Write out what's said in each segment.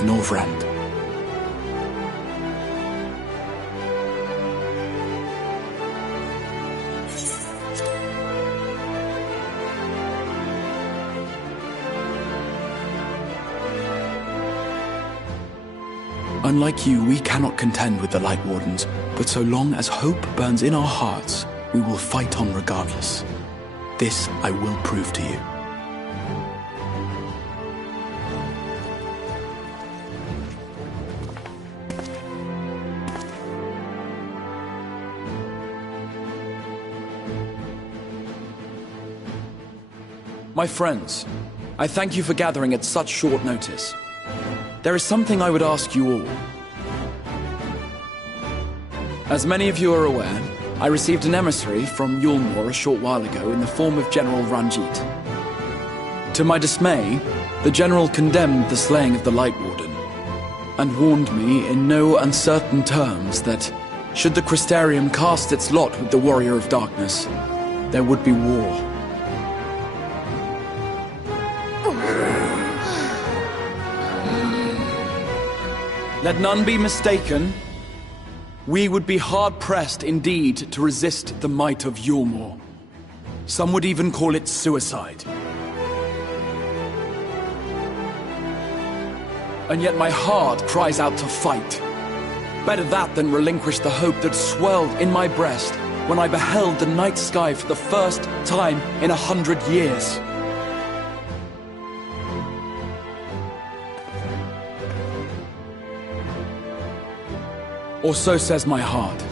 Norvrand. Unlike you, we cannot contend with the Light Wardens, but so long as hope burns in our hearts, we will fight on regardless. This I will prove to you. My friends, I thank you for gathering at such short notice. There is something I would ask you all. As many of you are aware, I received an emissary from Yulmore a short while ago in the form of General Ranjit. To my dismay, the General condemned the slaying of the Light Warden, and warned me in no uncertain terms that, should the Crystarium cast its lot with the Warrior of Darkness, there would be war. Let none be mistaken. We would be hard-pressed indeed to resist the might of Yulmore. Some would even call it suicide. And yet my heart cries out to fight. Better that than relinquish the hope that swelled in my breast when I beheld the night sky for the first time in 100 years. Or so says my heart.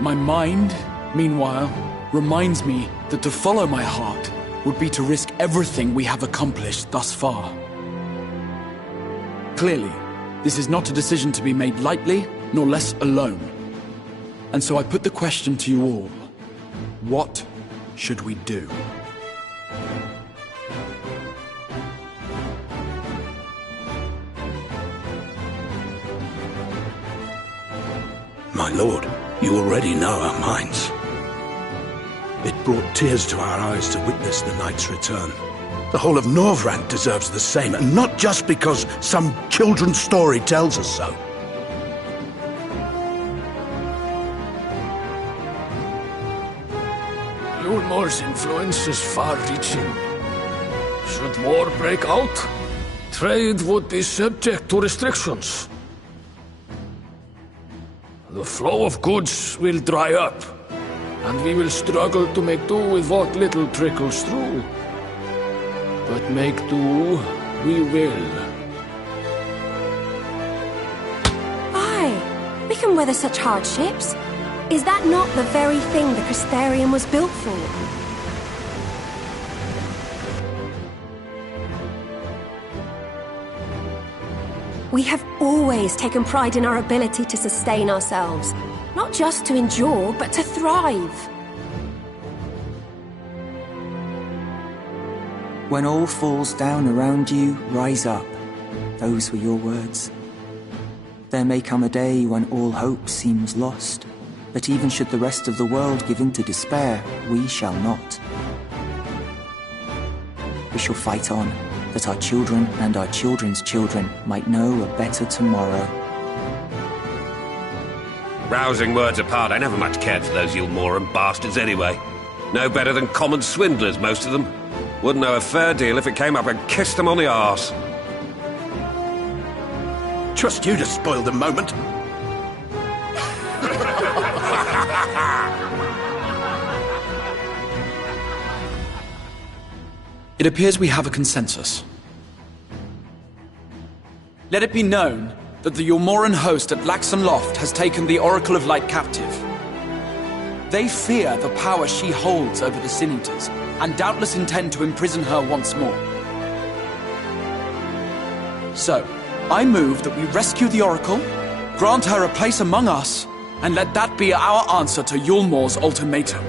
My mind, meanwhile, reminds me that to follow my heart would be to risk everything we have accomplished thus far. Clearly, this is not a decision to be made lightly, nor less alone. And so I put the question to you all. What should we do? My lord, you already know our minds. It brought tears to our eyes to witness the knight's return. The whole of Norvrand deserves the same, and not just because some children's story tells us so. Yulmore's influence is far-reaching. Should war break out, trade would be subject to restrictions. The flow of goods will dry up, and we will struggle to make do with what little trickles through. But make do, we will. Aye, we can weather such hardships. Is that not the very thing the Crystarium was built for? We have always taken pride in our ability to sustain ourselves. Not just to endure, but to thrive. When all falls down around you, rise up. Those were your words. There may come a day when all hope seems lost, but even should the rest of the world give in to despair, we shall not. We shall fight on, that our children and our children's children might know a better tomorrow. Rousing words apart, I never much cared for those Yulmoran bastards anyway. No better than common swindlers, most of them. Wouldn't know a fair deal if it came up and kissed them on the arse. Trust you to spoil the moment. It appears we have a consensus. Let it be known that the Yulmoran host at Laxon Loft has taken the Oracle of Light captive. They fear the power she holds over the Sin Eaters, and doubtless intend to imprison her once more. So, I move that we rescue the Oracle, grant her a place among us, and let that be our answer to Yulmore's ultimatum.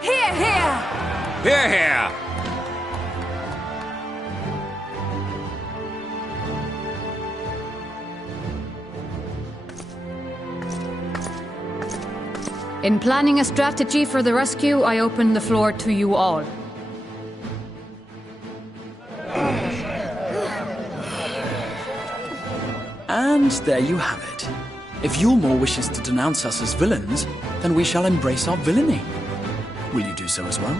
Hear, hear! Hear, hear! In planning a strategy for the rescue, I open the floor to you all. And there you have it. If Yulmore wishes to denounce us as villains, then we shall embrace our villainy. Will you do so as well?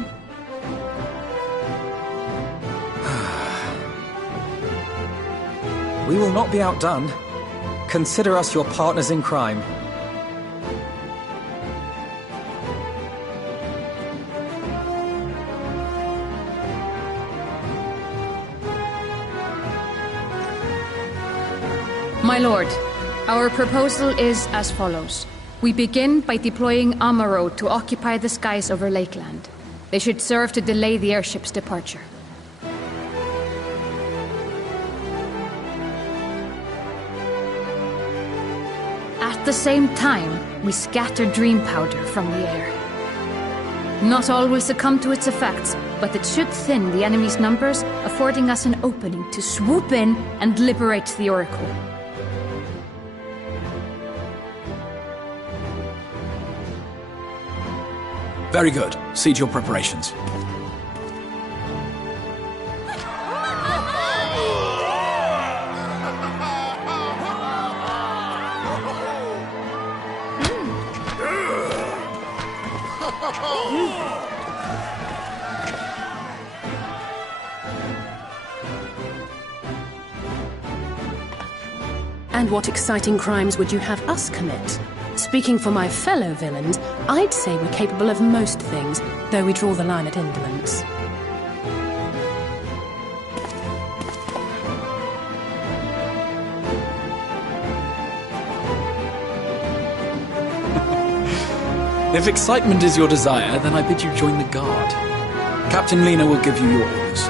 We will not be outdone. Consider us your partners in crime. My lord, our proposal is as follows. We begin by deploying Amaro to occupy the skies over Lakeland. They should serve to delay the airship's departure. At the same time, we scatter dream powder from the air. Not all will succumb to its effects, but it should thin the enemy's numbers, affording us an opening to swoop in and liberate the Oracle. Very good. Siege your preparations. And what exciting crimes would you have us commit? Speaking for my fellow villains, I'd say we're capable of most things, though we draw the line at indolence. If excitement is your desire, then I bid you join the guard. Captain Lena will give you your orders.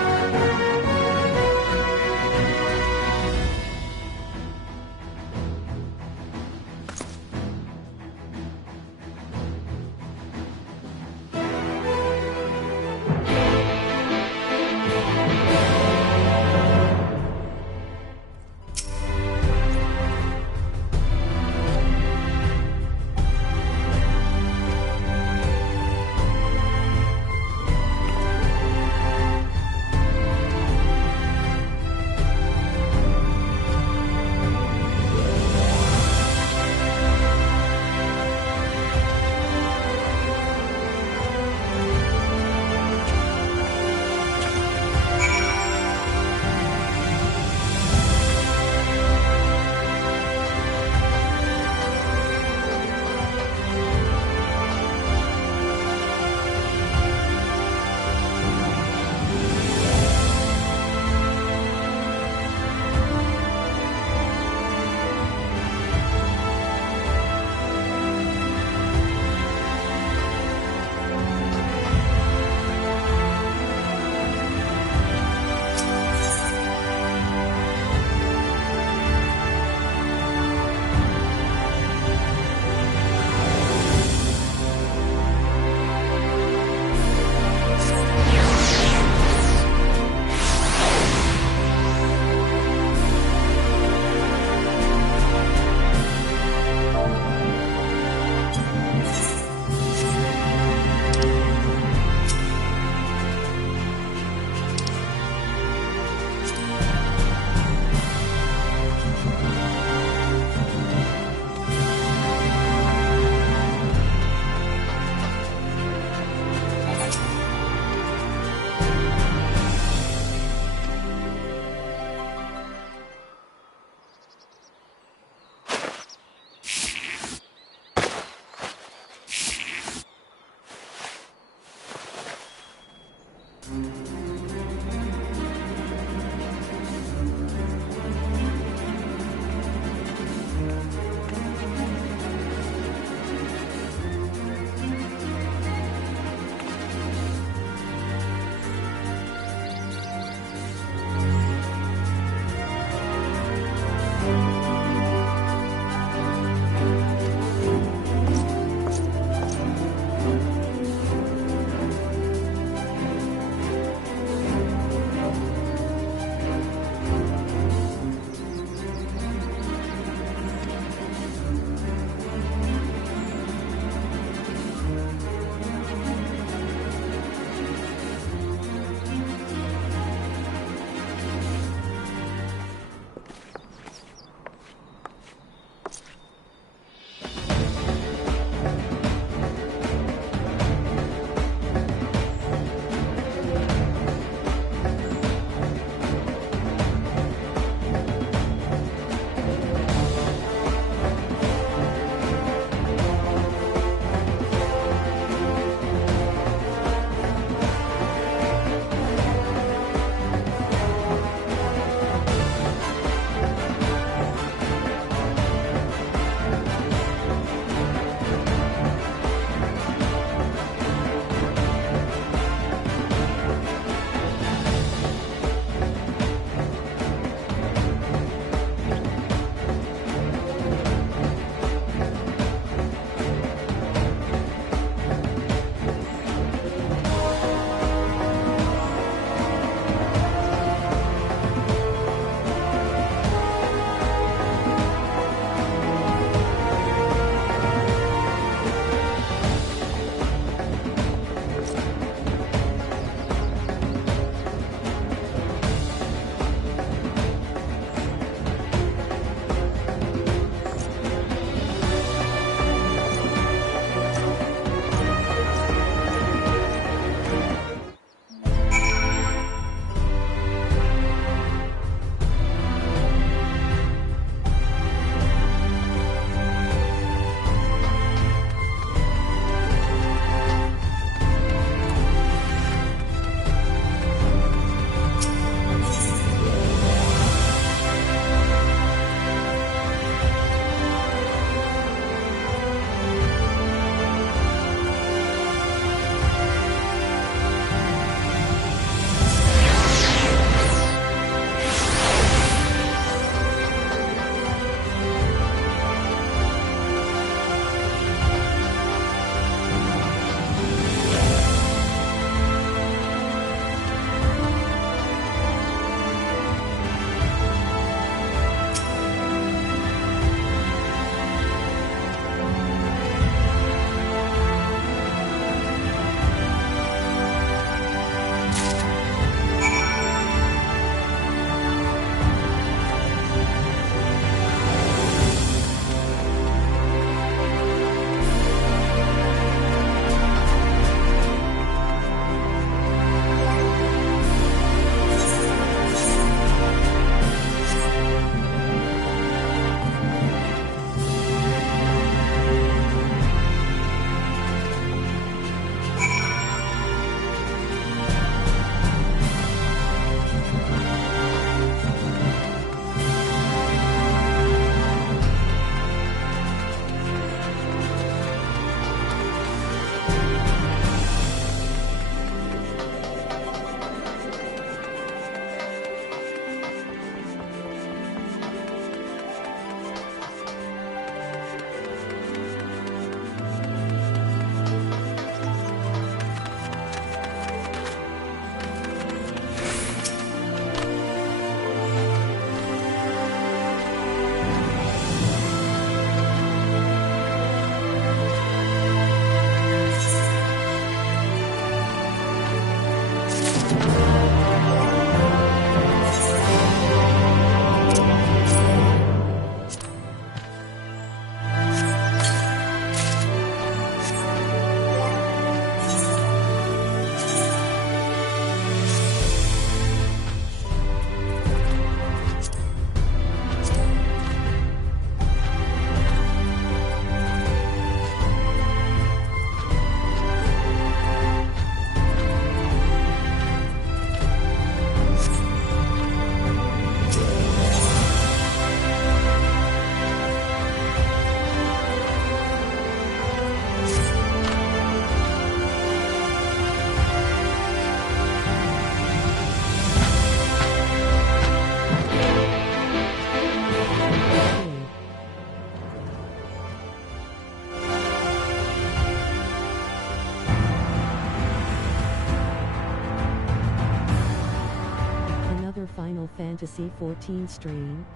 Fantasy 14 stream.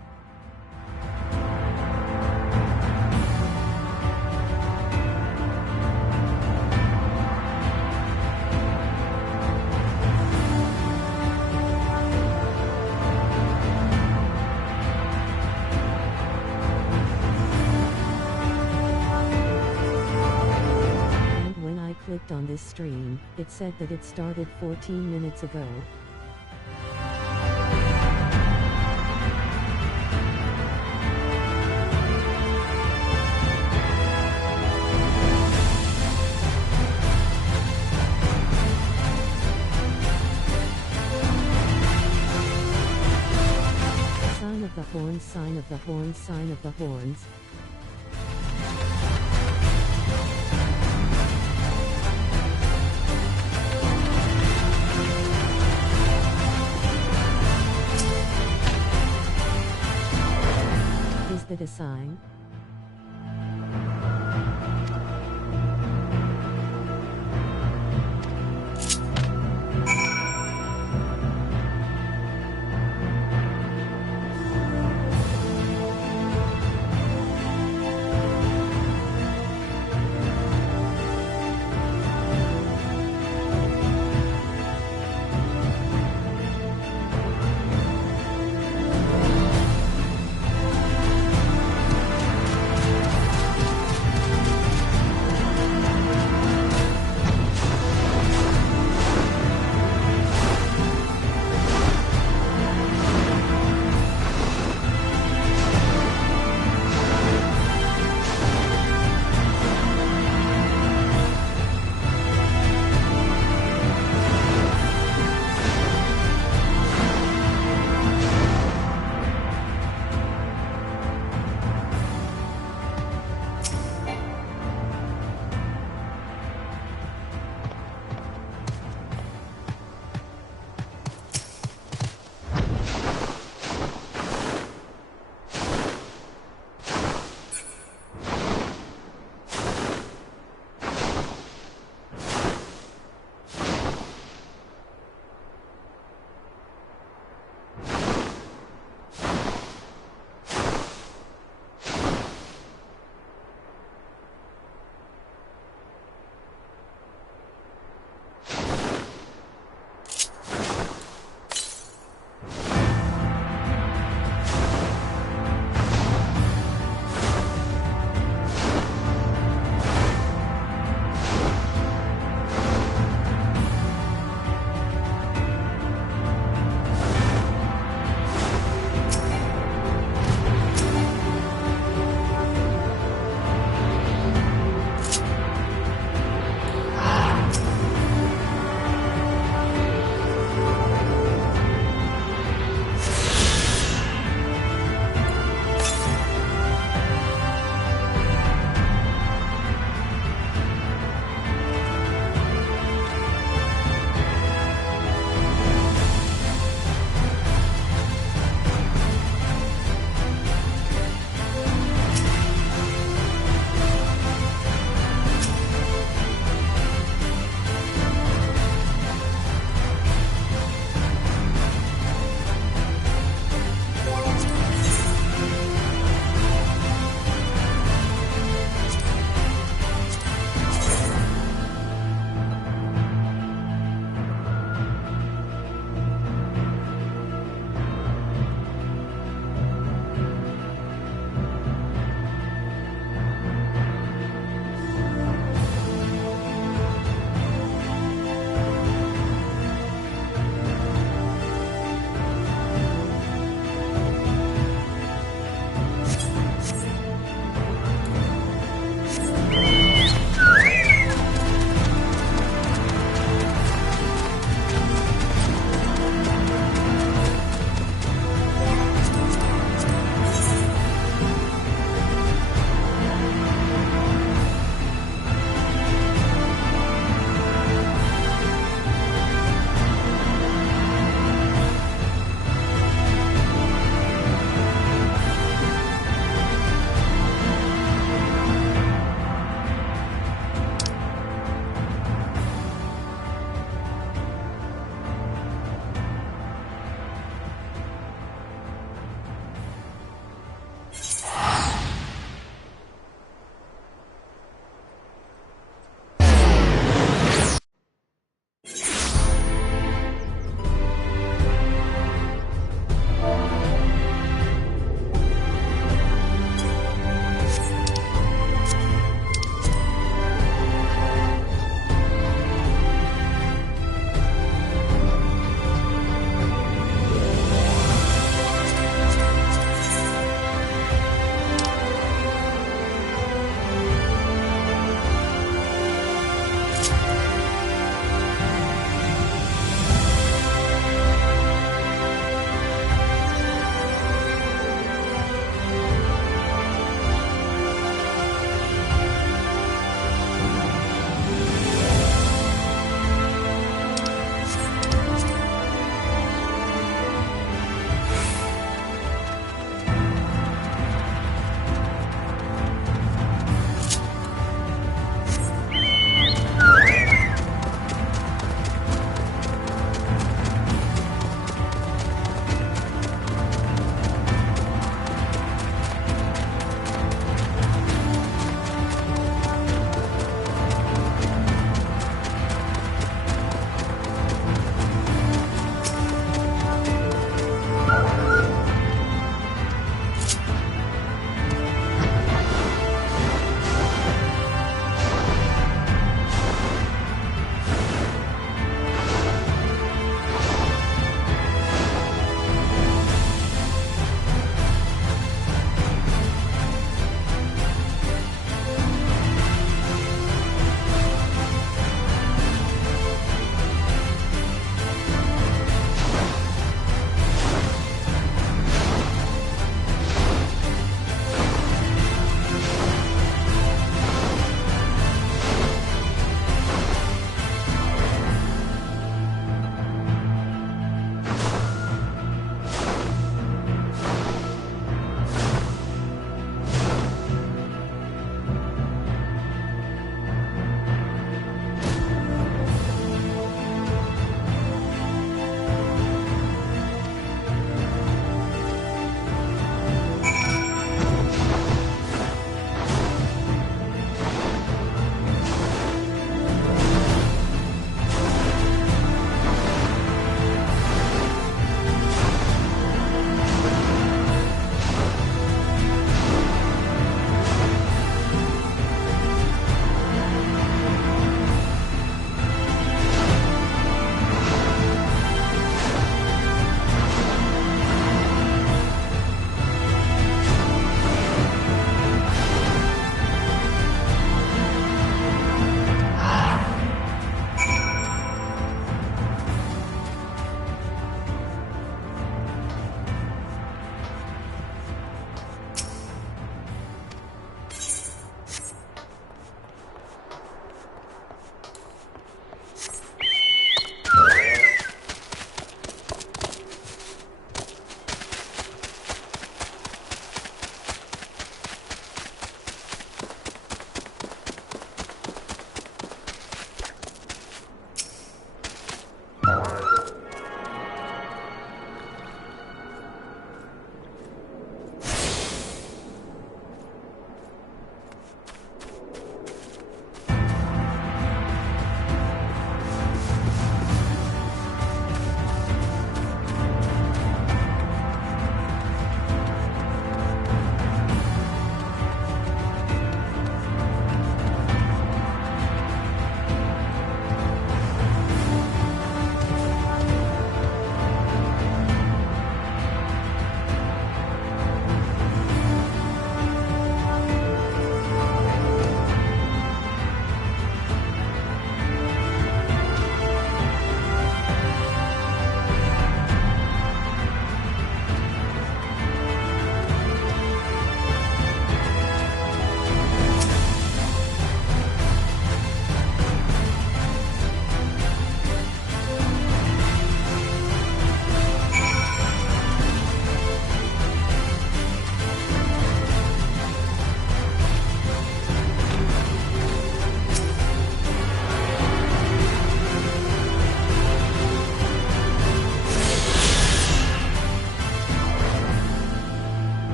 Clicked on this stream, it said that it started 14 minutes ago. Sign of the horns, sign of the horns, sign of the horns. Is that a sign?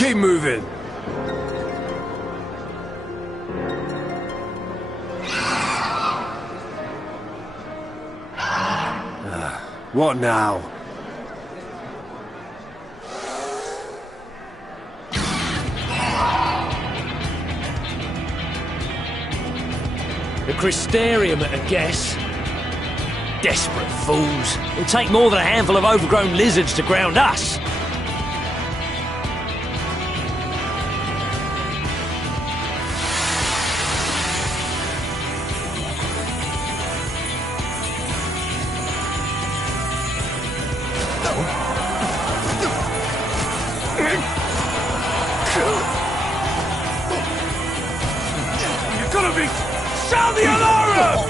Keep moving. What now? The Crystarium at a guess. Desperate fools. It'll take more than a handful of overgrown lizards to ground us. You're gonna be... Sound the alarm!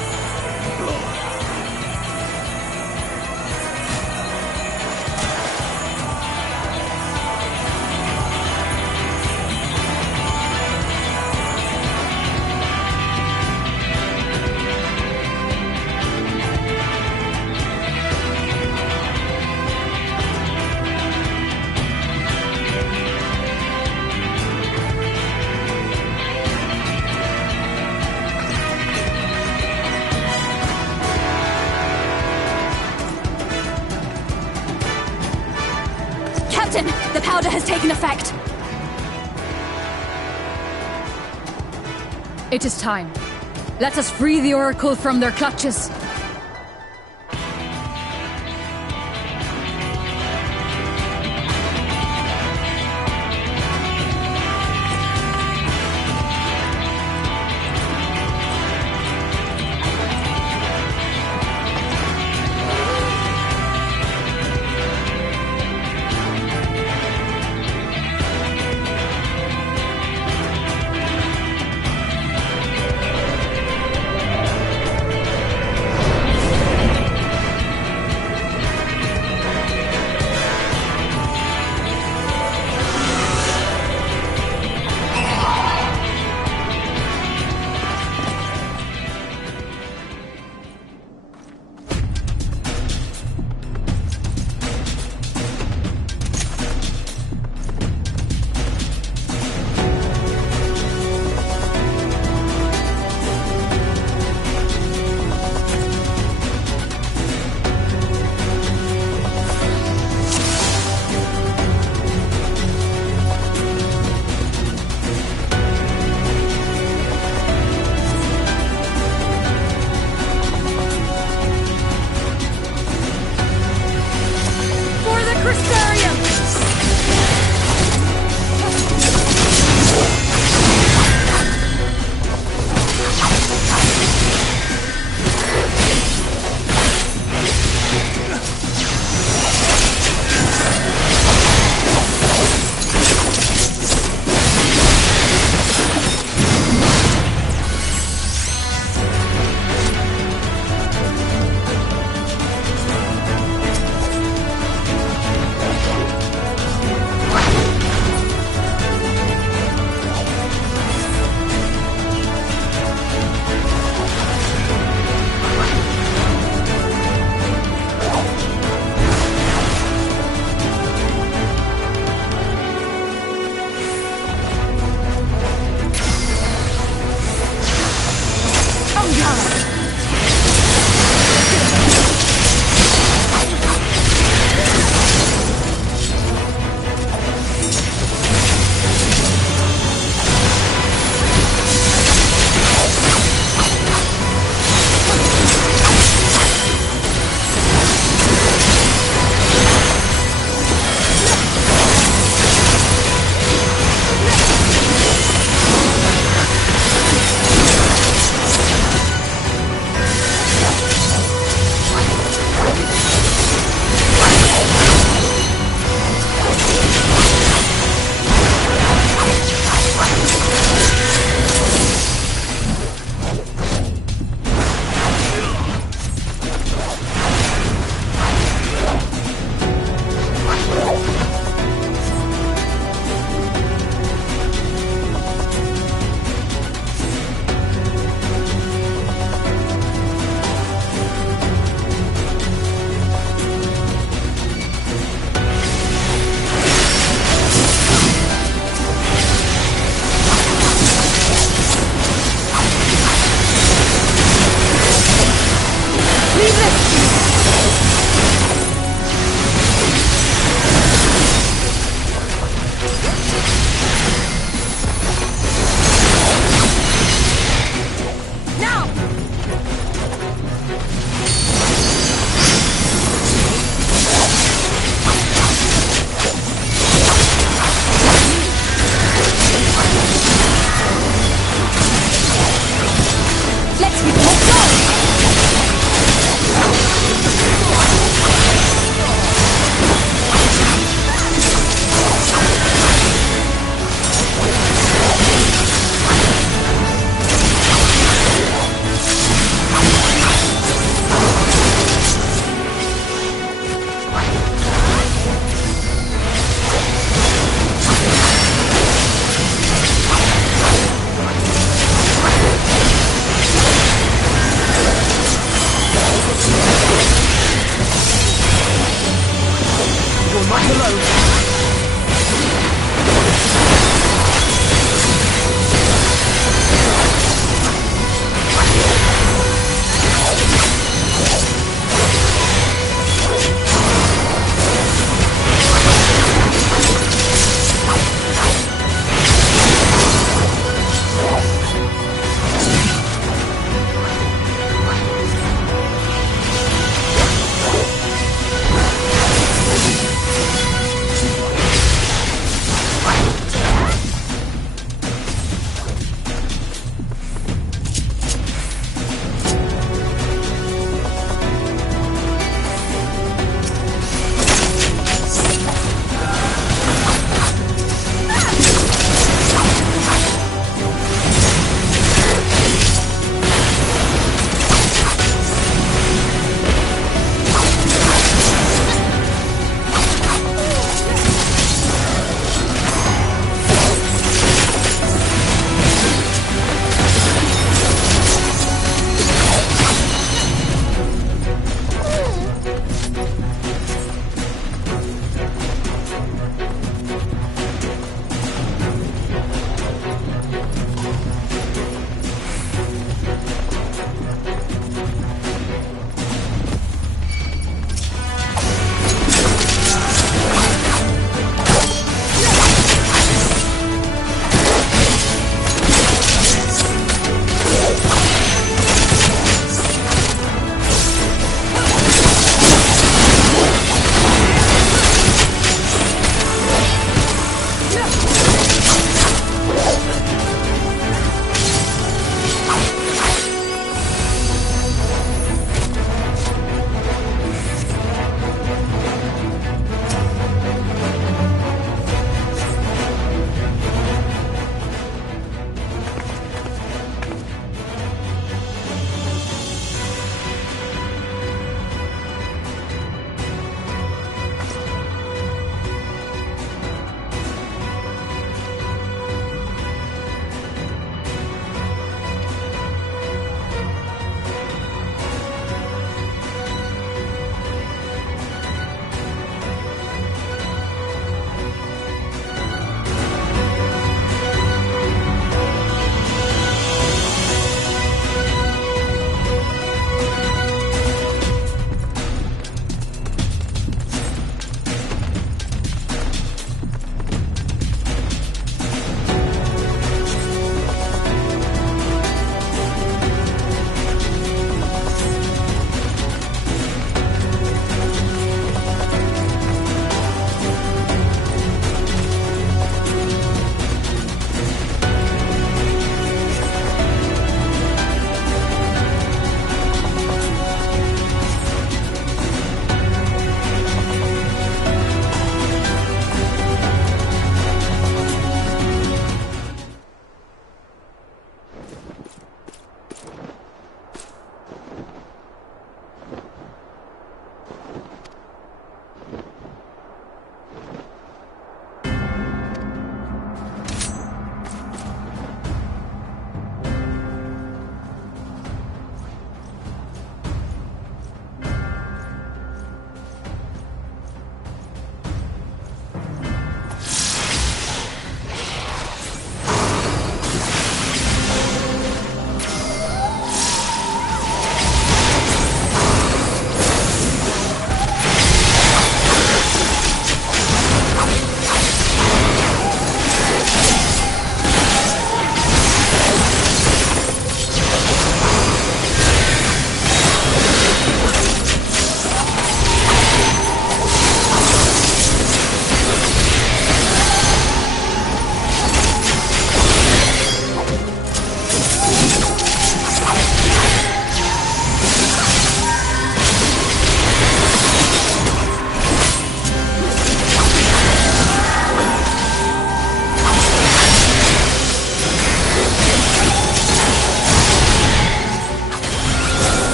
Captain, the powder has taken effect. It is time. Let us free the Oracle from their clutches.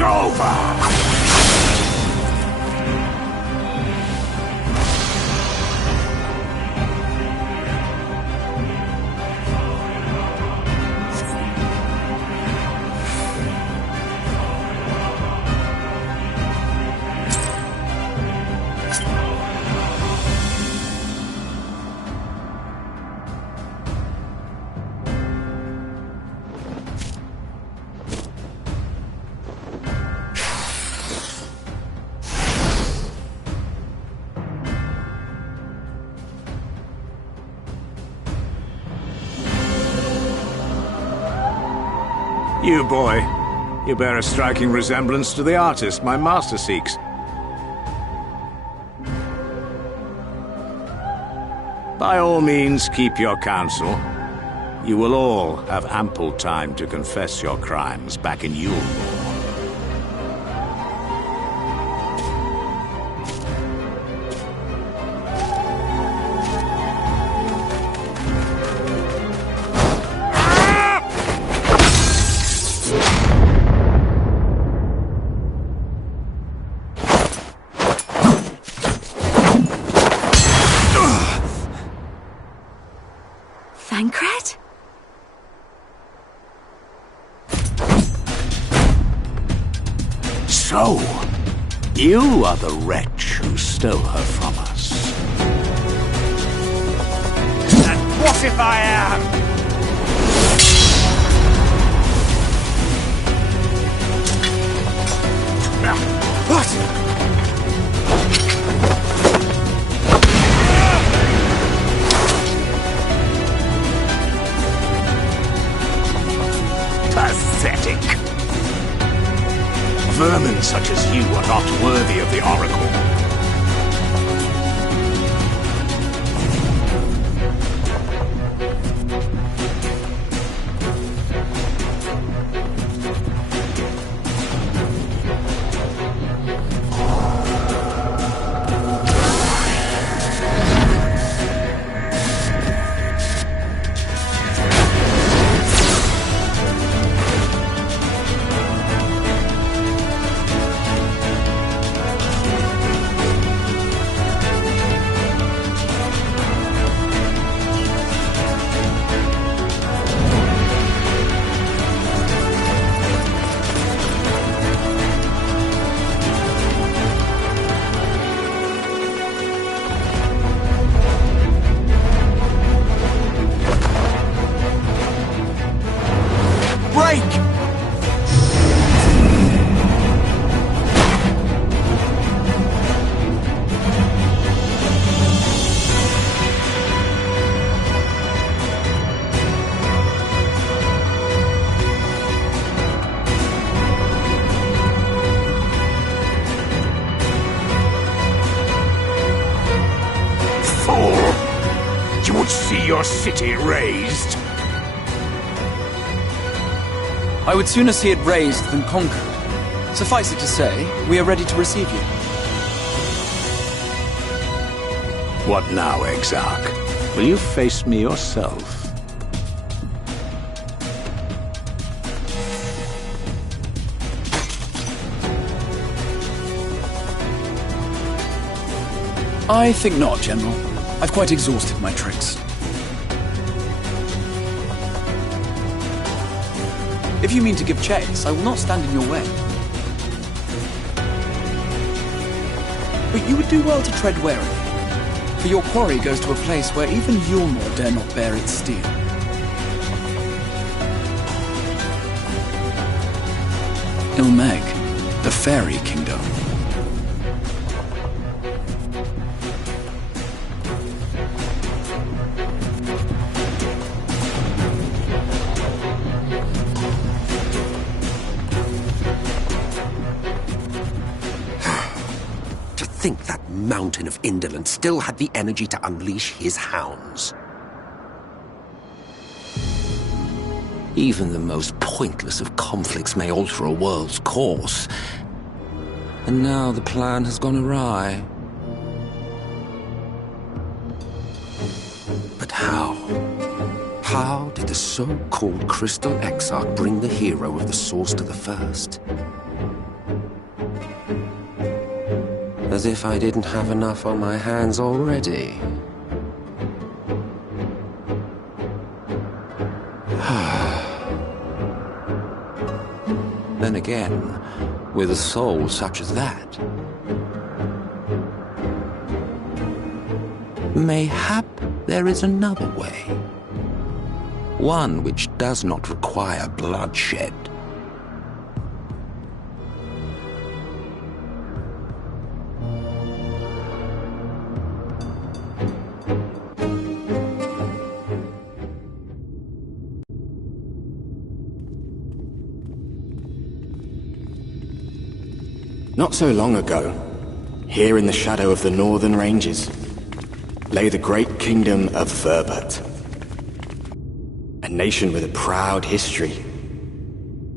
It's over! You, boy. You bear a striking resemblance to the artist my master seeks. By all means, keep your counsel. You will all have ample time to confess your crimes back in Yulmore. Thancred? So, you are the wretch who stole her from us. And what if I am? What? Pathetic. Vermin such as you are not worthy of the Oracle. You would see your city razed? I would sooner see it razed than conquered. Suffice it to say, we are ready to receive you. What now, Exarch? Will you face me yourself? I think not, General. I've quite exhausted my tricks. If you mean to give chase, I will not stand in your way. But you would do well to tread warily, for your quarry goes to a place where even Yulmore dare not bear its steel. Ilmeg, the Fairy Kingdom. Think that mountain of indolence still had the energy to unleash his hounds. Even the most pointless of conflicts may alter a world's course. And now the plan has gone awry. But how? How did the so-called Crystal Exarch bring the hero of the Source to the First? As if I didn't have enough on my hands already. Then again, with a soul such as that, mayhap there is another way. One which does not require bloodshed. Not so long ago, here in the shadow of the northern ranges, lay the great kingdom of Verbert. A nation with a proud history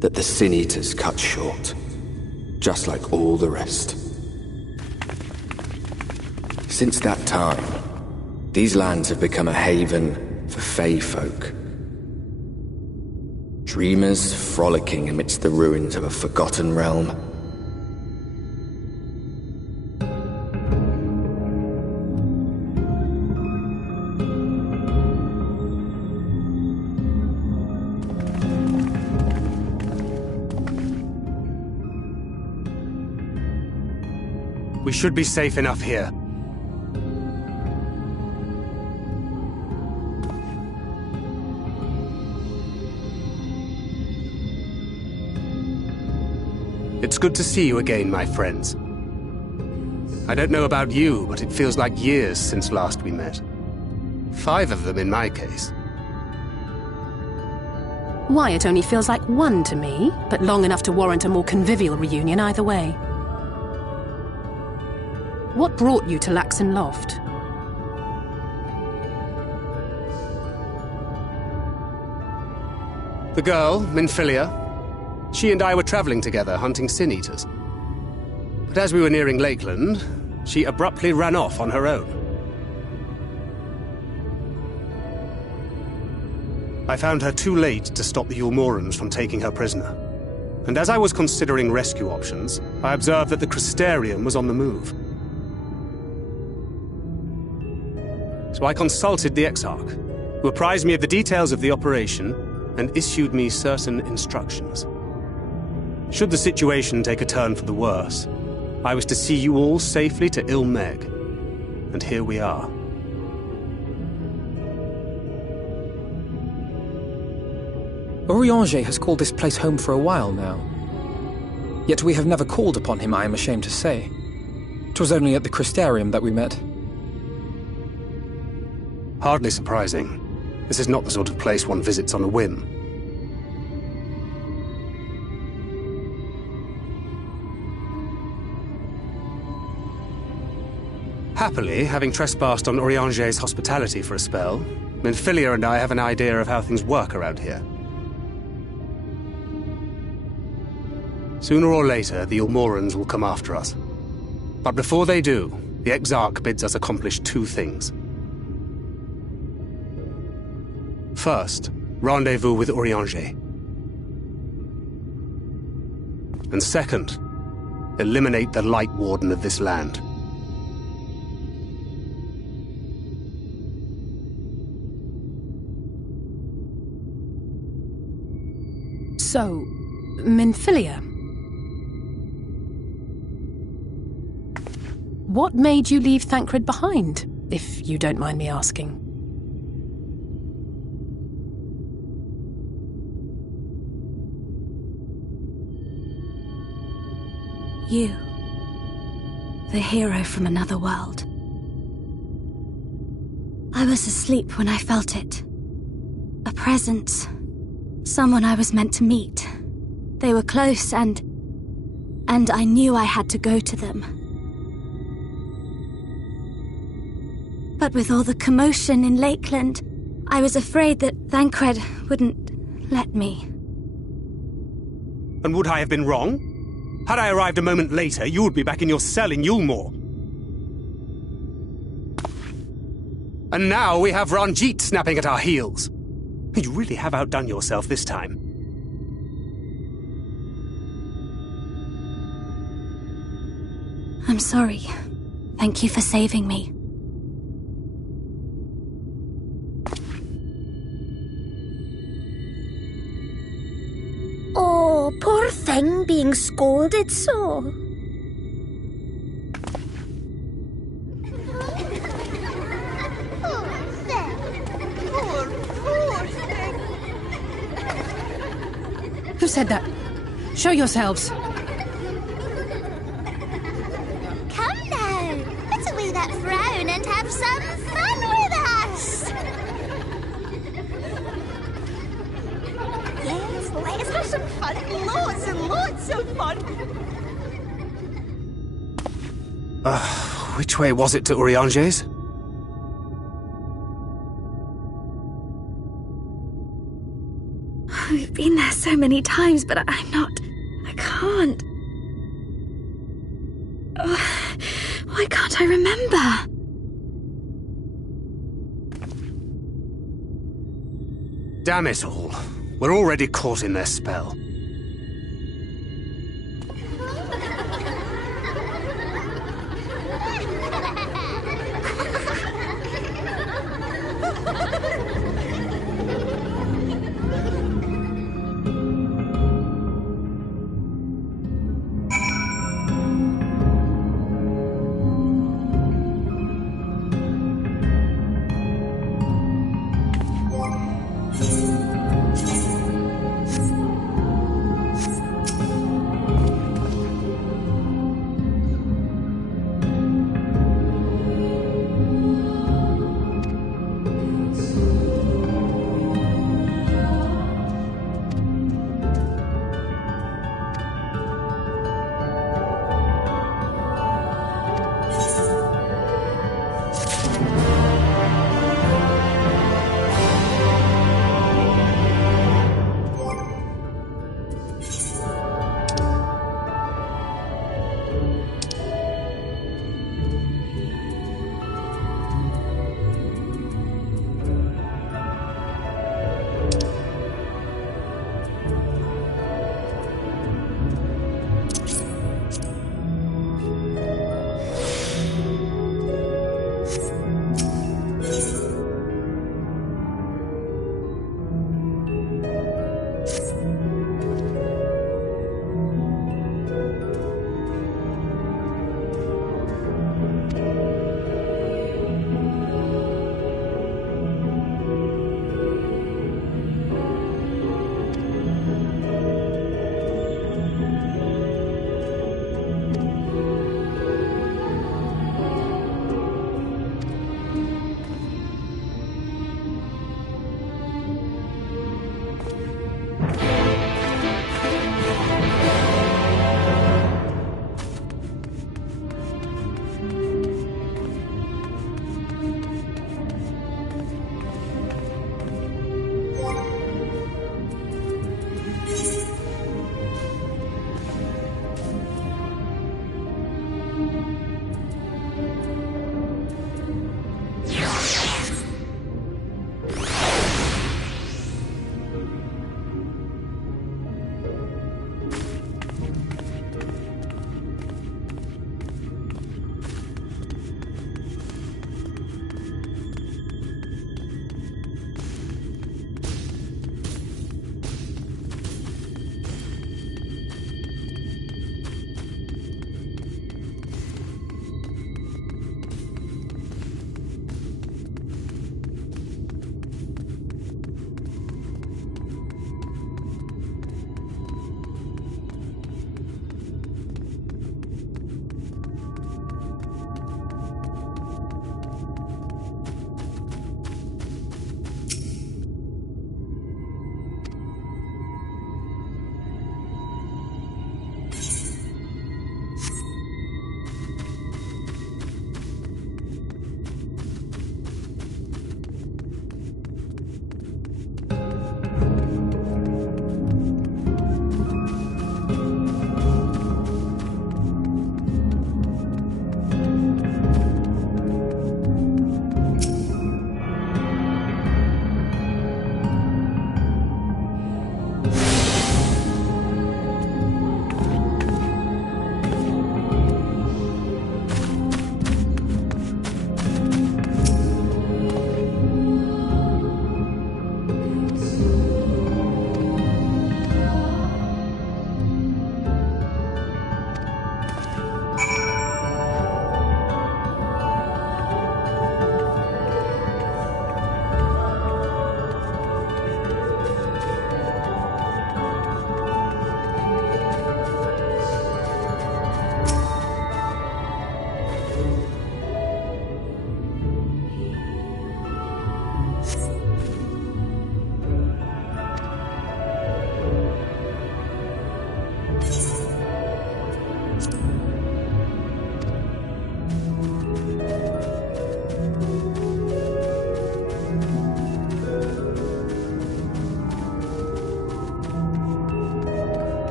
that the Sin Eaters cut short, just like all the rest. Since that time, these lands have become a haven for Fey folk. Dreamers frolicking amidst the ruins of a forgotten realm. We should be safe enough here. It's good to see you again, my friends. I don't know about you, but it feels like years since last we met. 5 of them in my case. Why, it only feels like 1 to me, but long enough to warrant a more convivial reunion either way. What brought you to Laxon Loft? The girl, Minfilia, she and I were traveling together, hunting Sin Eaters. But as we were nearing Lakeland, she abruptly ran off on her own. I found her too late to stop the Yulmorans from taking her prisoner. And as I was considering rescue options, I observed that the Crystarium was on the move. So I consulted the Exarch, who apprised me of the details of the operation and issued me certain instructions. Should the situation take a turn for the worse, I was to see you all safely to Ilmeg. And here we are. Urianger has called this place home for a while now. Yet we have never called upon him, I am ashamed to say. 'Twas only at the Crystarium that we met. Hardly surprising. This is not the sort of place one visits on a whim. Happily, having trespassed on Urianger's hospitality for a spell, Minfilia and I have an idea of how things work around here. Sooner or later, the Yulmorans will come after us. But before they do, the Exarch bids us accomplish 2 things. First, rendezvous with Urianger. And second, eliminate the Light Warden of this land. So, Minfilia. What made you leave Thancred behind, if you don't mind me asking? You. The hero from another world. I was asleep when I felt it. A presence. Someone I was meant to meet. They were close and I knew I had to go to them. But with all the commotion in Lakeland, I was afraid that Thancred wouldn't let me. And would I have been wrong? Had I arrived a moment later, you would be back in your cell in Yulmore. And now we have Ranjit snapping at our heels. You really have outdone yourself this time. I'm sorry. Thank you for saving me. Oh, poor thing being scolded so. Who said that? Show yourselves. Come now, put away that frown and have some fun with us. Yes, let's have some fun. Lots and lots of fun. Which way was it to Urianger's? We've been there so many times, but I can't. Why can't I remember? Damn it all. We're already caught in their spell.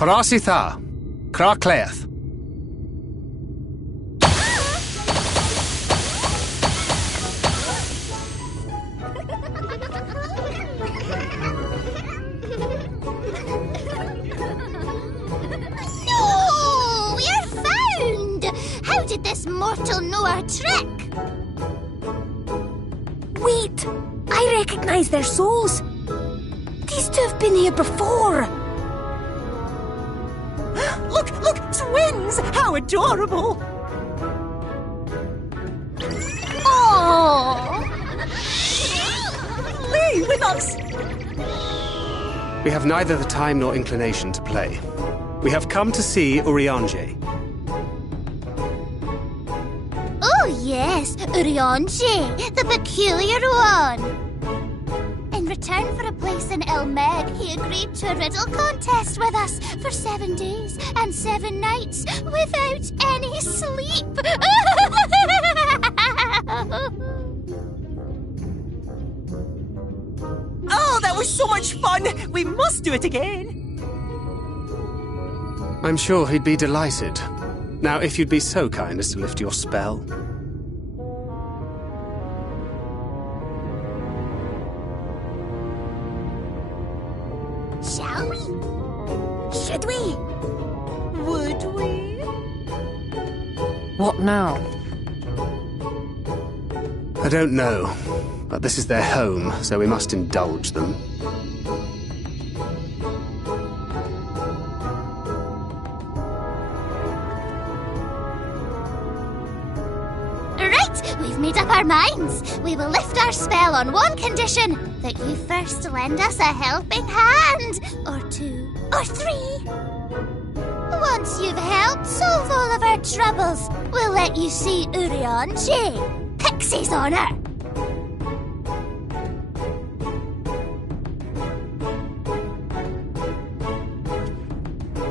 Farasi Tha, Kra Cleath. No! We're found! How did this mortal know our trick? Wait! I recognize their souls. These two have been here before. Look, twins! How adorable! Oh! Flee with us! We have neither the time nor inclination to play. We have come to see Urianger. Oh yes, Urianger, the peculiar one. In return for a place in Elmed, he agreed to a riddle contest with us for 7 days and 7 nights without any sleep. Oh, that was so much fun! We must do it again! I'm sure he'd be delighted. Now, if you'd be so kind as to lift your spell. Shall we? Should we? Would we? What now? I don't know, but this is their home, so we must indulge them. Right, we've made up our minds. We will lift our spell on one condition, that you first lend us a helping hand, or 2, or 3. Once you've helped solve all of our troubles, we'll let you see Urianger, Pixie's honor.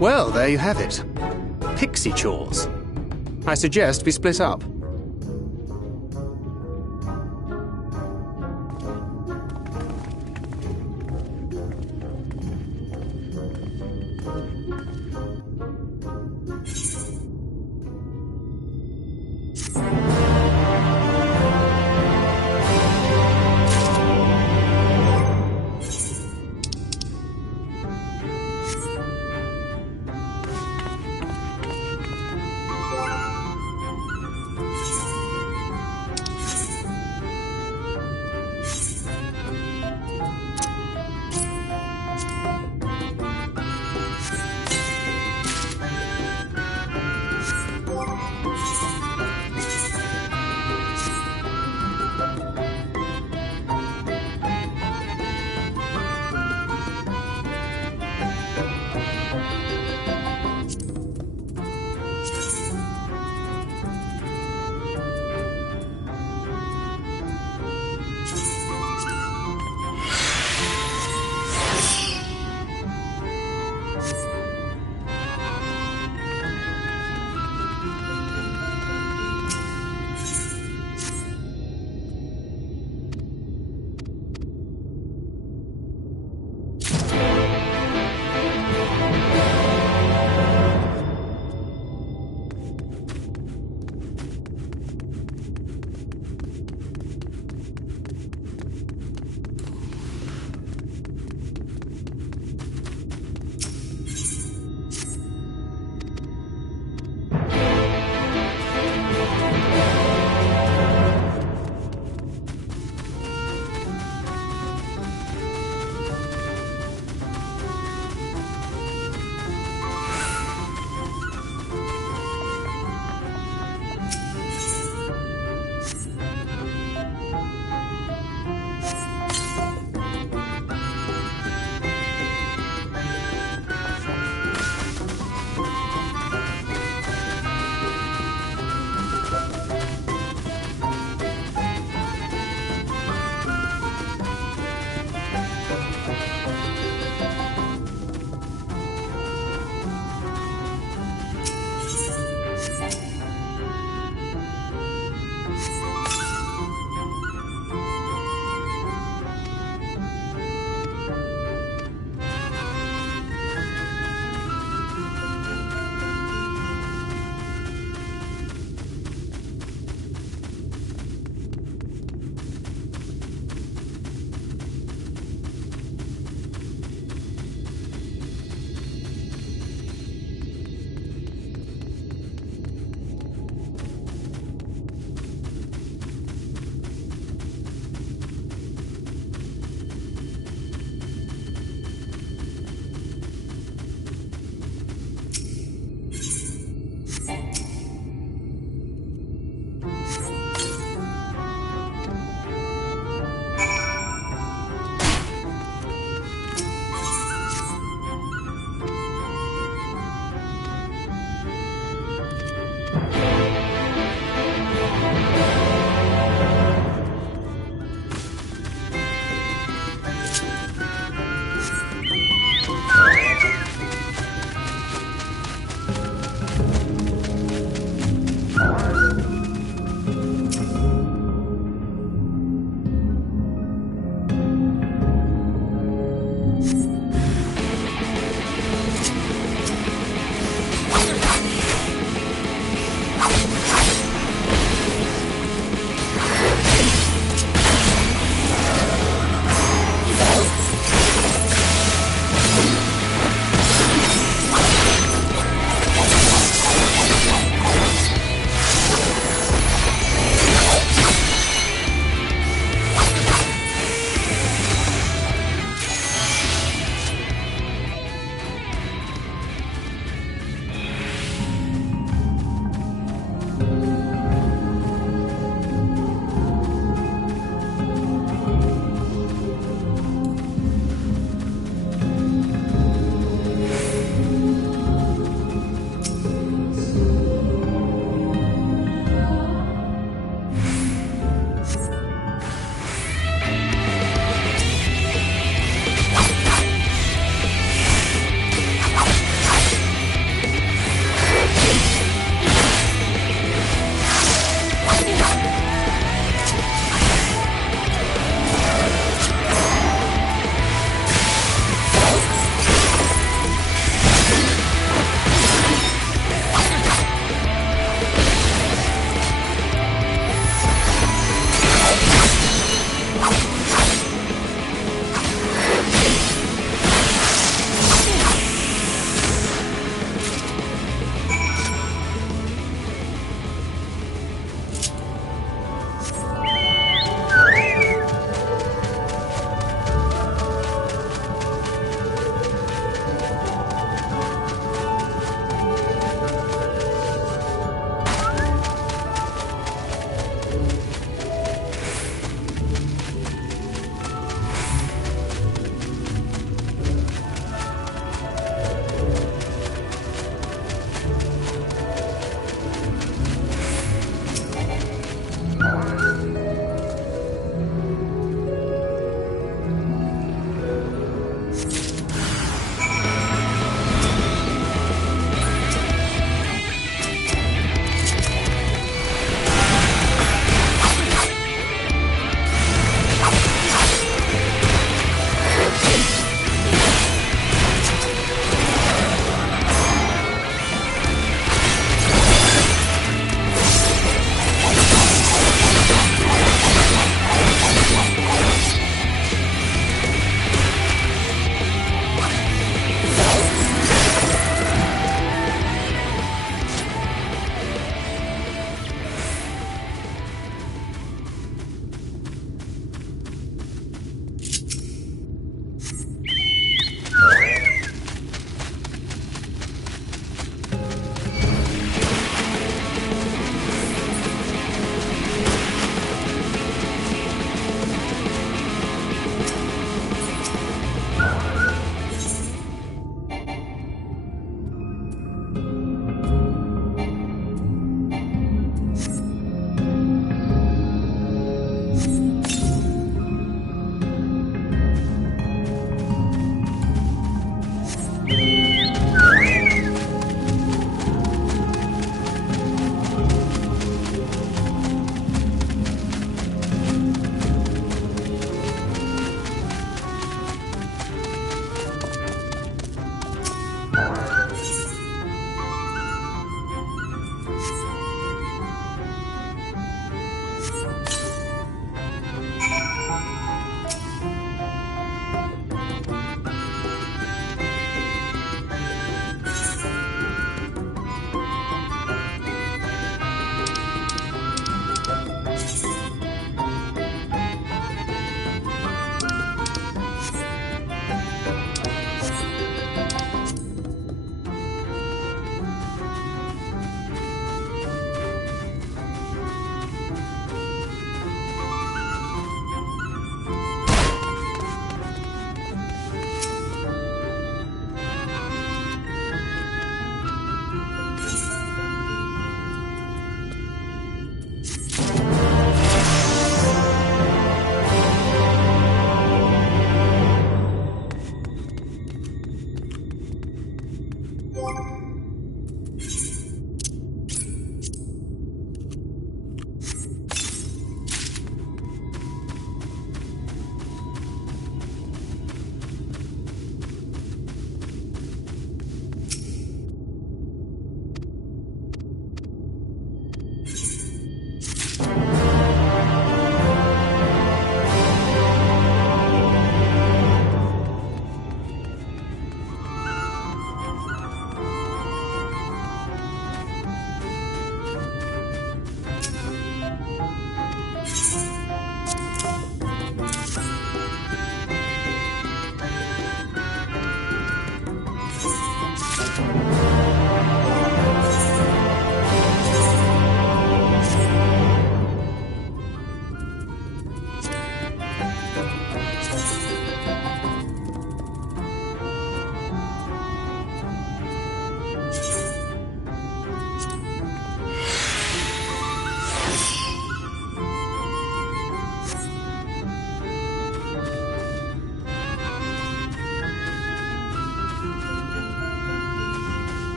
Well, there you have it. Pixie chores. I suggest we split up.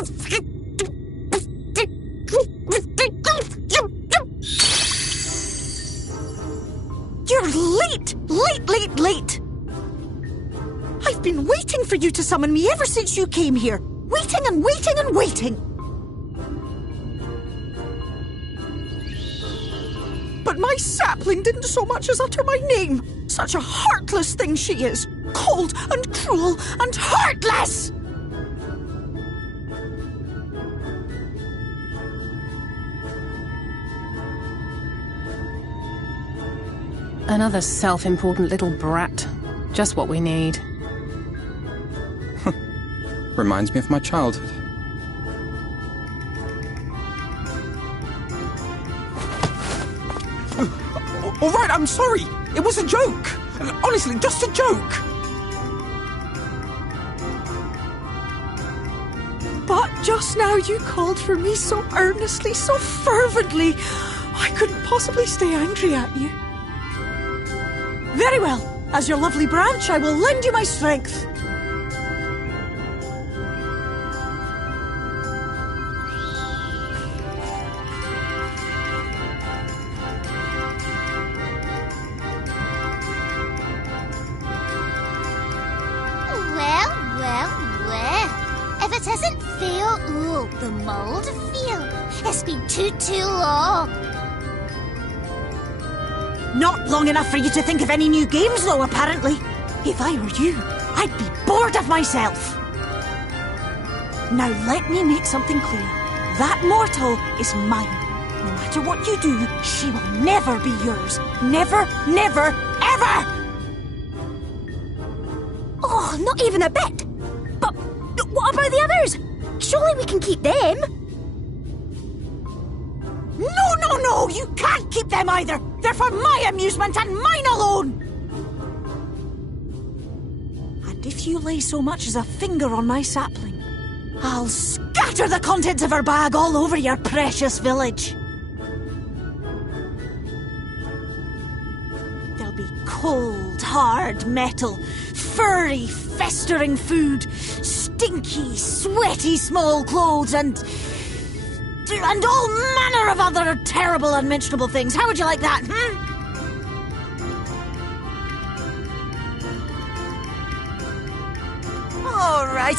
You're late! Late! I've been waiting for you to summon me ever since you came here. Waiting and waiting and waiting. But my sapling didn't so much as utter my name. Such a heartless thing she is. Cold and cruel and heartless! Another self-important little brat. Just what we need. Reminds me of my childhood. All right, I'm sorry. It was a joke. Honestly, just a joke. But just now you called for me so earnestly, so fervently. I couldn't possibly stay angry at you. Very well. As your lovely branch, I will lend you my strength. Well. If it isn't Theo the mould field, it's been too long. Not long enough for you to think of any new games, though, apparently. If I were you, I'd be bored of myself. Now let me make something clear. That mortal is mine. No matter what you do, she will never be yours. Never, never, ever! Oh, not even a bit. But what about the others? Surely we can keep them. No, you can't keep them either. They're for my amusement and mine alone. And if you lay so much as a finger on my sapling, I'll scatter the contents of her bag all over your precious village. There'll be cold, hard metal, furry, festering food, stinky, sweaty small clothes, and all manner of other terrible, unmentionable things. How would you like that,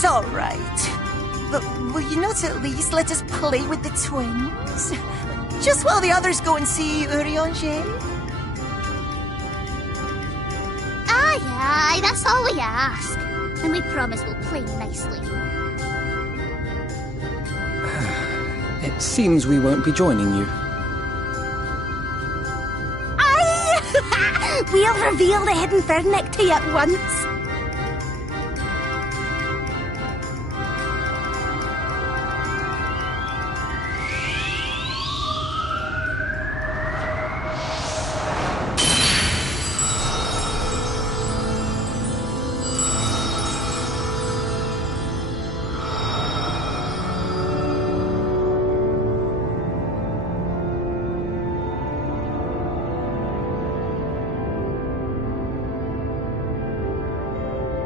All right. But will you not at least let us play with the twins? Just while the others go and see Urianger? Aye, that's all we ask. And we promise we'll play nicely. It seems we won't be joining you. Aye! We'll reveal the hidden Furnick to you at once.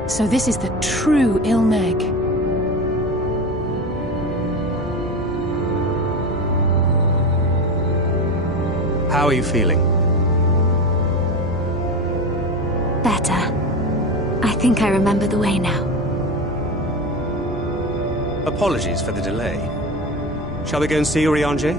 So this is the true Ilmeg. How are you feeling? Better. I think I remember the way now. Apologies for the delay. Shall we go and see Urianger?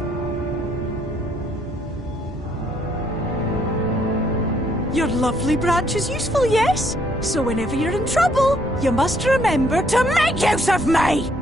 Your lovely branch is useful, yes? So whenever you're in trouble, you must remember to make use of me!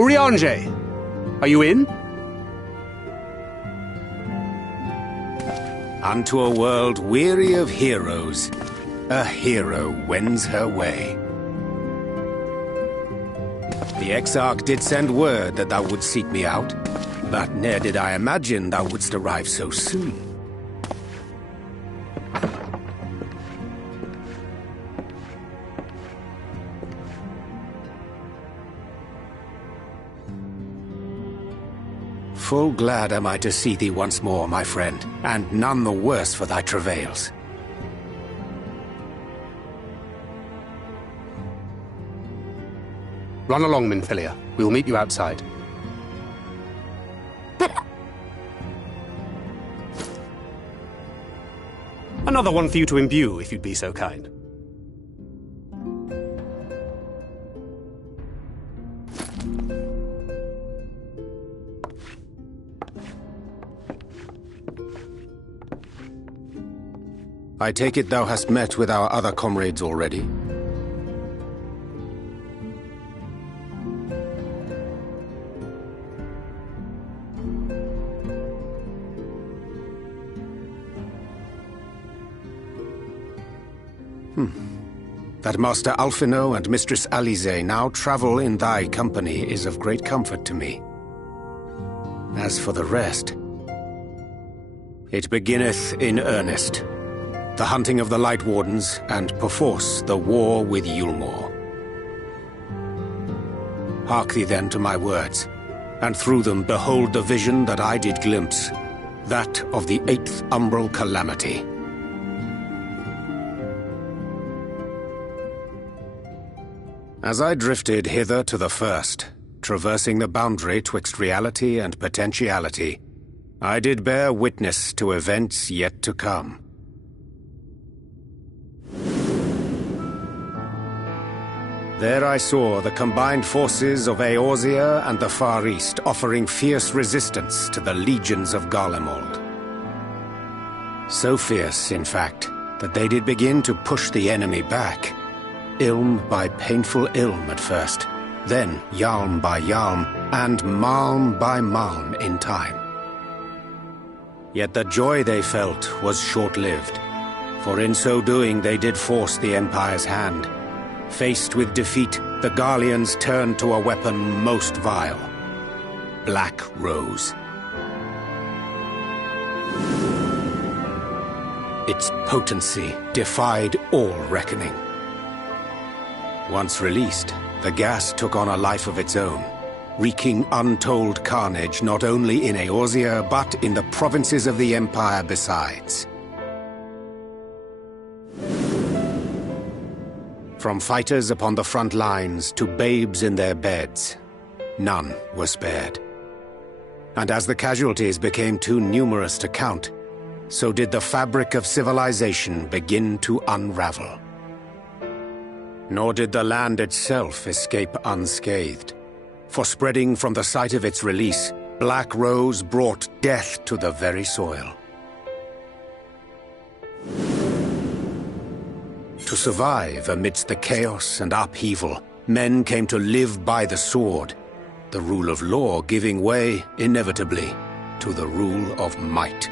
Urianger, are you in? Unto a world weary of heroes, a hero wends her way. The Exarch did send word that thou wouldst seek me out, but ne'er did I imagine thou wouldst arrive so soon. Full glad am I to see thee once more, my friend, and none the worse for thy travails. Run along, Minfilia. We will meet you outside. But... Another one for you to imbue, if you'd be so kind. I take it thou hast met with our other comrades already? That Master Alphino and Mistress Alize now travel in thy company is of great comfort to me. As for the rest, it beginneth in earnest. The hunting of the Light Wardens, and perforce the war with Yulmore. Hark thee then to my words, and through them behold the vision that I did glimpse, that of the 8th Umbral Calamity. As I drifted hither to the first, traversing the boundary twixt reality and potentiality, I did bear witness to events yet to come. There I saw the combined forces of Eorzea and the Far East offering fierce resistance to the legions of Garlemald. So fierce, in fact, that they did begin to push the enemy back. Ilm by painful ilm at first, then Yalm by Yalm, and Malm by Malm in time. Yet the joy they felt was short-lived, for in so doing they did force the Empire's hand. Faced with defeat, the Garleans turned to a weapon most vile: Black Rose. Its potency defied all reckoning. Once released, the gas took on a life of its own, wreaking untold carnage not only in Eorzea, but in the provinces of the Empire besides. From fighters upon the front lines to babes in their beds, none were spared. And as the casualties became too numerous to count, so did the fabric of civilization begin to unravel. Nor did the land itself escape unscathed, for spreading from the site of its release, Black Rose brought death to the very soil. To survive amidst the chaos and upheaval, men came to live by the sword, the rule of law giving way, inevitably, to the rule of might.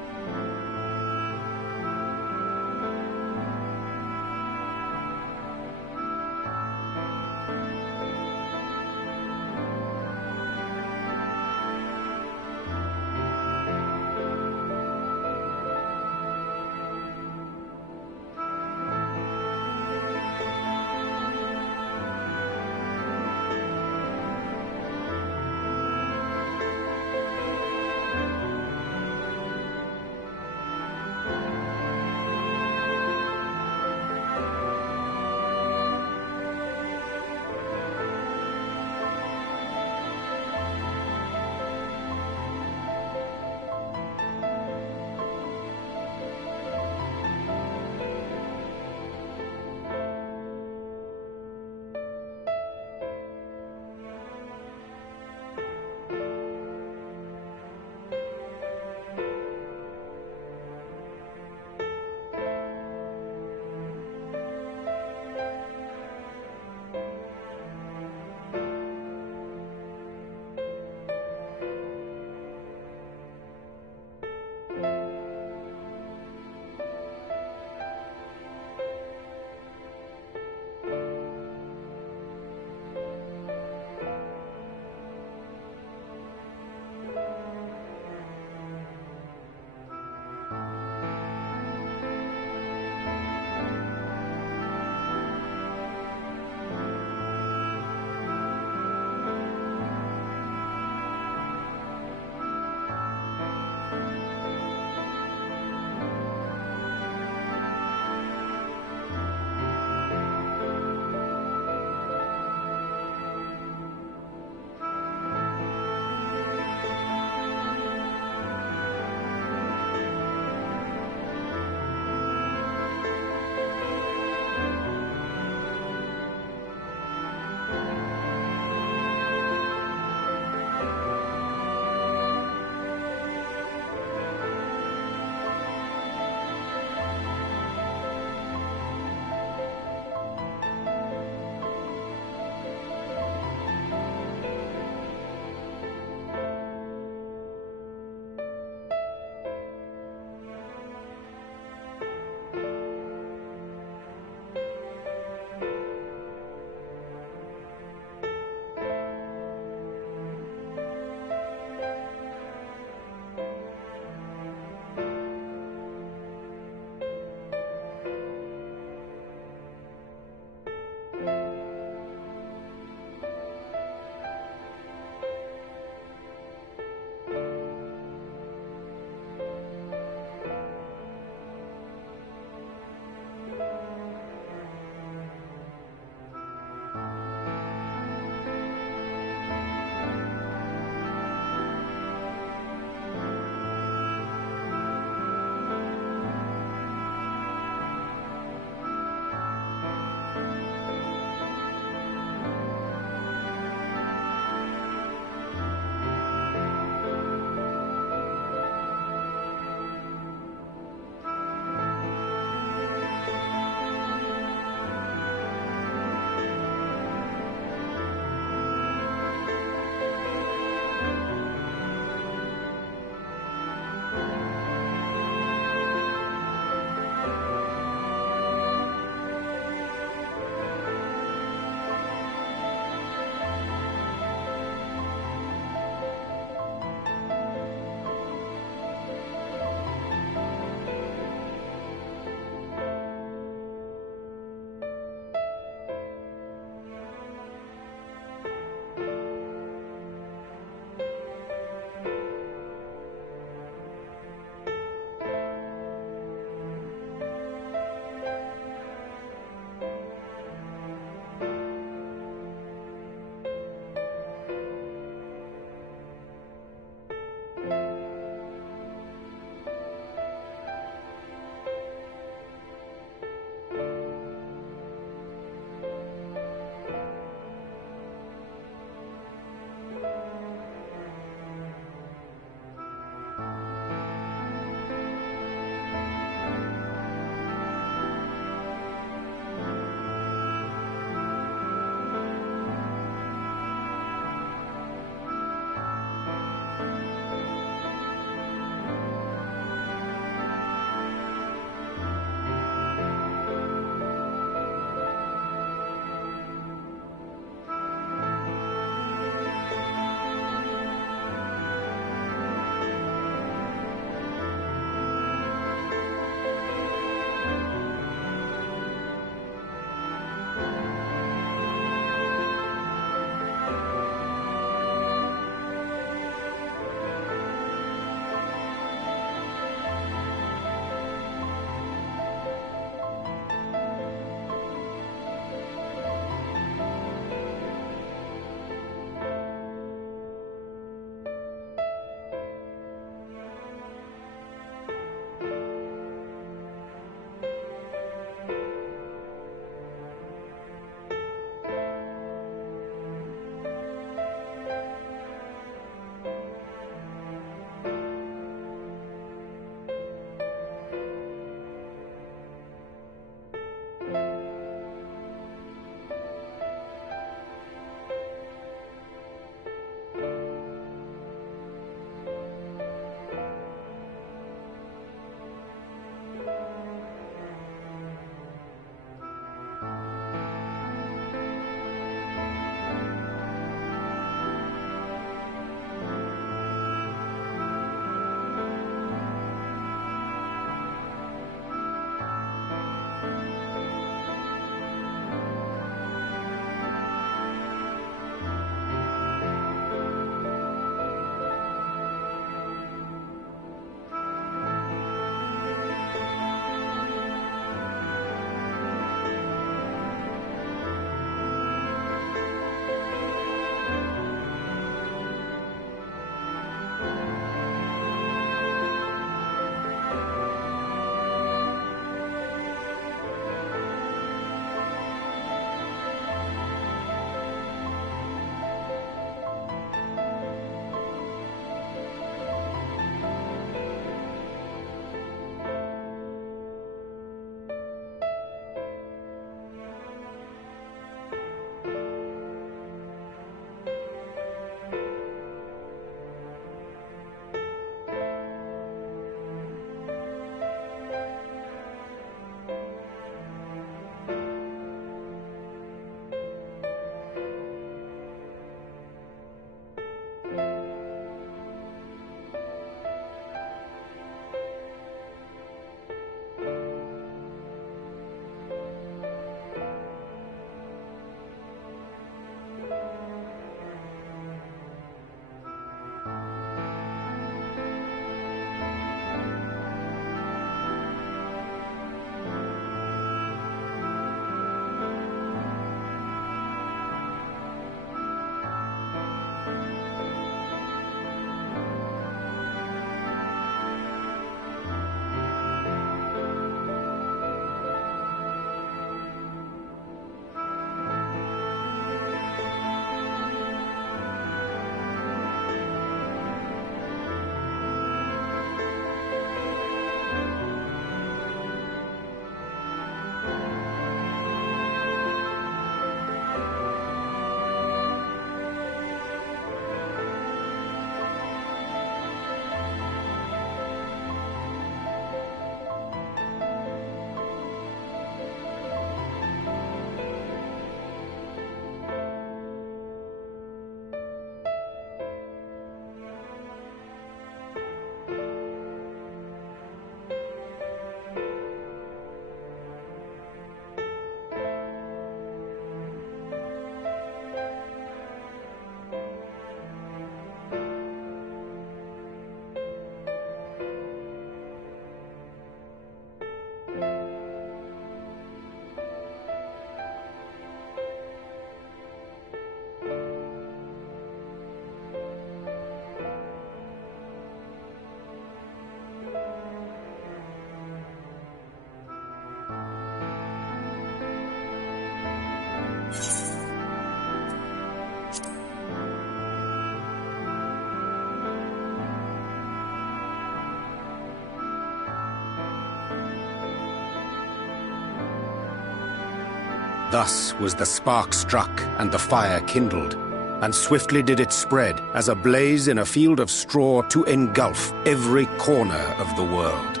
Thus was the spark struck and the fire kindled, and swiftly did it spread as a blaze in a field of straw to engulf every corner of the world.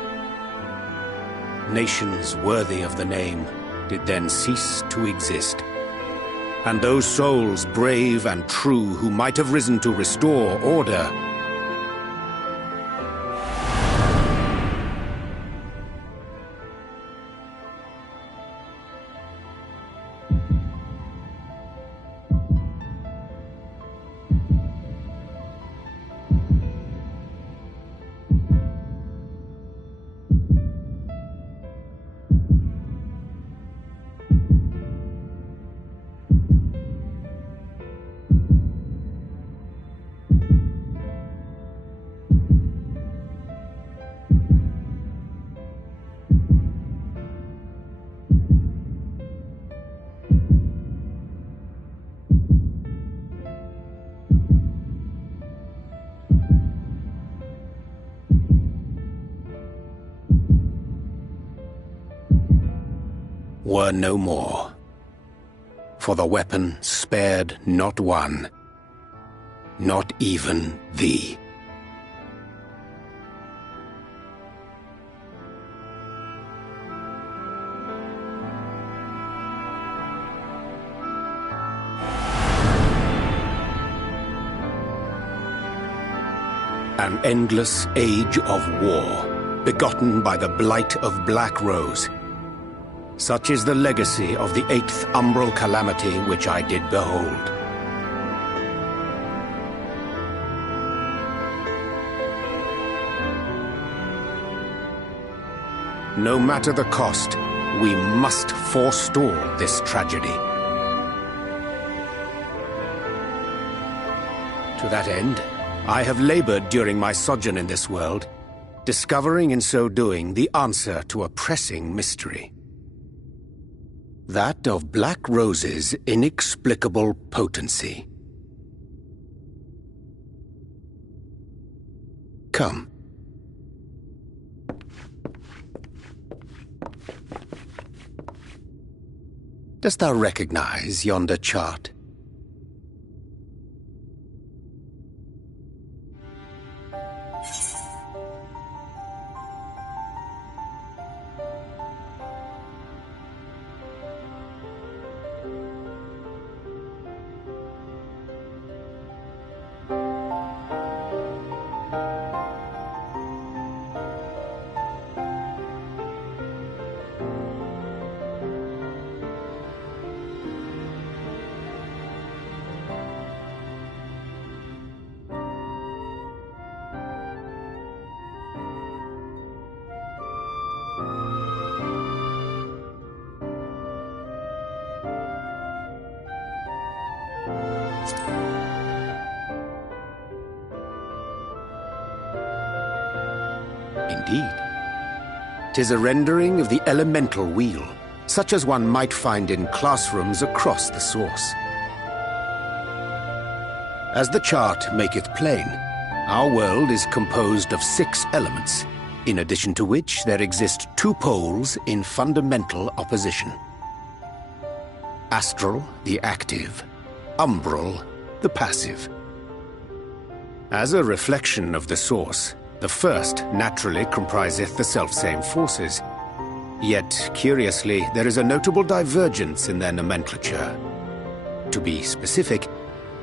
Nations worthy of the name did then cease to exist, and those souls brave and true who might have risen to restore order were no more. For the weapon spared not one, not even thee. An endless age of war, begotten by the blight of Black Rose. Such is the legacy of the 8th umbral calamity which I did behold. No matter the cost, we must forestall this tragedy. To that end, I have labored during my sojourn in this world, discovering in so doing the answer to a pressing mystery. That of Black Rose's inexplicable potency. Come. Dost thou recognize yonder chart? Indeed. 'Tis a rendering of the elemental wheel, such as one might find in classrooms across the source. As the chart maketh plain, our world is composed of 6 elements, in addition to which there exist 2 poles in fundamental opposition. Astral, the active; umbral, the passive. As a reflection of the source, the first naturally compriseth the selfsame forces. Yet, curiously, there is a notable divergence in their nomenclature. To be specific,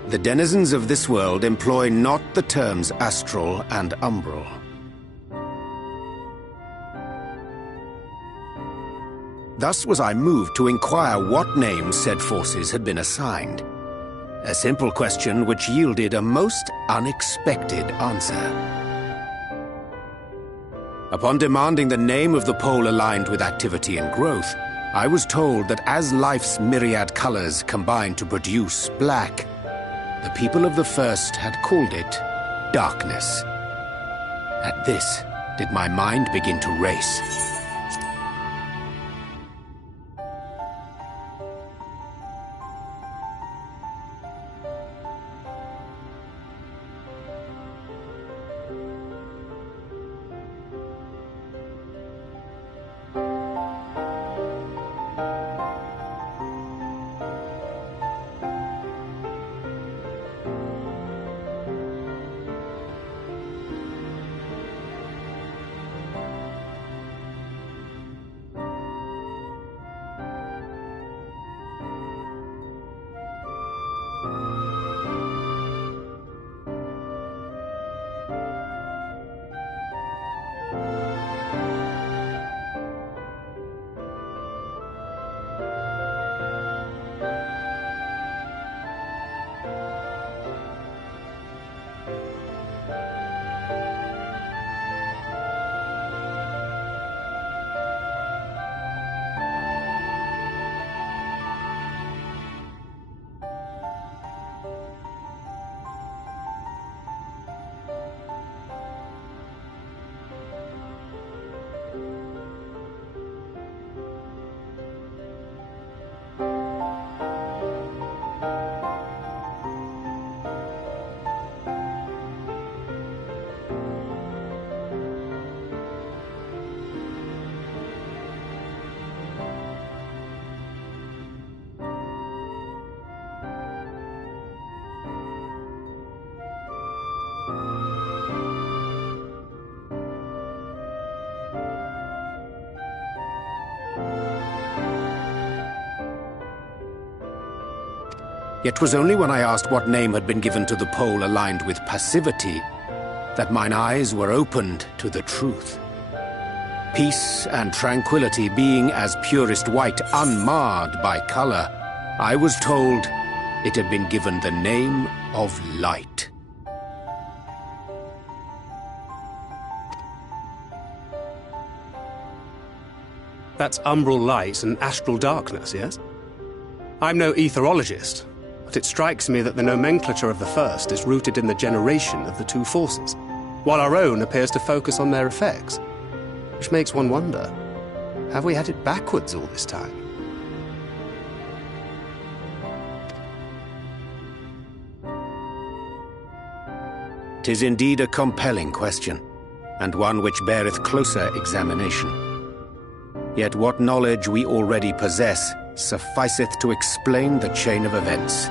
the denizens of this world employ not the terms astral and umbral. Thus was I moved to inquire what names said forces had been assigned. A simple question which yielded a most unexpected answer. Upon demanding the name of the pole aligned with activity and growth, I was told that as life's myriad colors combine to produce black, the people of the first had called it darkness. At this, did my mind begin to race. Yet 'twas only when I asked what name had been given to the pole aligned with passivity that mine eyes were opened to the truth. Peace and tranquility being as purest white, unmarred by color, I was told it had been given the name of light. That's umbral light and astral darkness, yes? I'm no etherologist, but it strikes me that the nomenclature of the first is rooted in the generation of the two forces, while our own appears to focus on their effects. Which makes one wonder, have we had it backwards all this time? "'Tis indeed a compelling question, and one which beareth closer examination. Yet what knowledge we already possess sufficeth to explain the chain of events.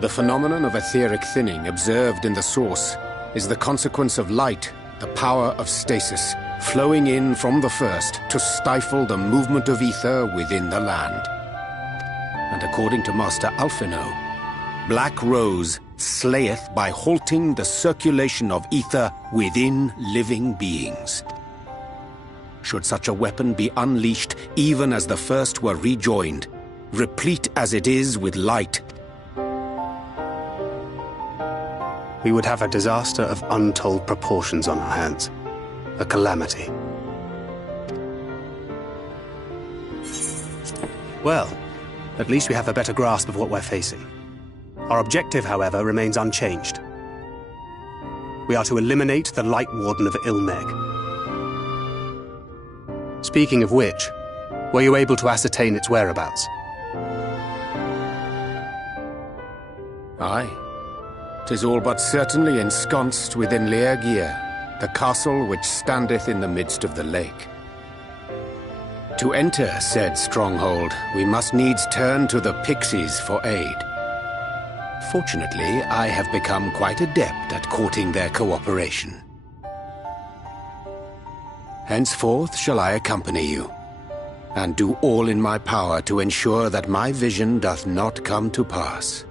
The phenomenon of etheric thinning observed in the source is the consequence of light, the power of stasis, flowing in from the first to stifle the movement of ether within the land. And according to Master Alphino, Black Rose slayeth by halting the circulation of ether within living beings. Should such a weapon be unleashed even as the first were rejoined, replete as it is with light, we would have a disaster of untold proportions on our hands. A calamity. Well, at least we have a better grasp of what we're facing. Our objective, however, remains unchanged. We are to eliminate the Light Warden of Ilmeg. Speaking of which, were you able to ascertain its whereabouts? Aye. 'Tis all but certainly ensconced within Leargear, the castle which standeth in the midst of the lake. To enter said stronghold, we must needs turn to the pixies for aid. Fortunately, I have become quite adept at courting their cooperation. Henceforth shall I accompany you, and do all in my power to ensure that my vision doth not come to pass.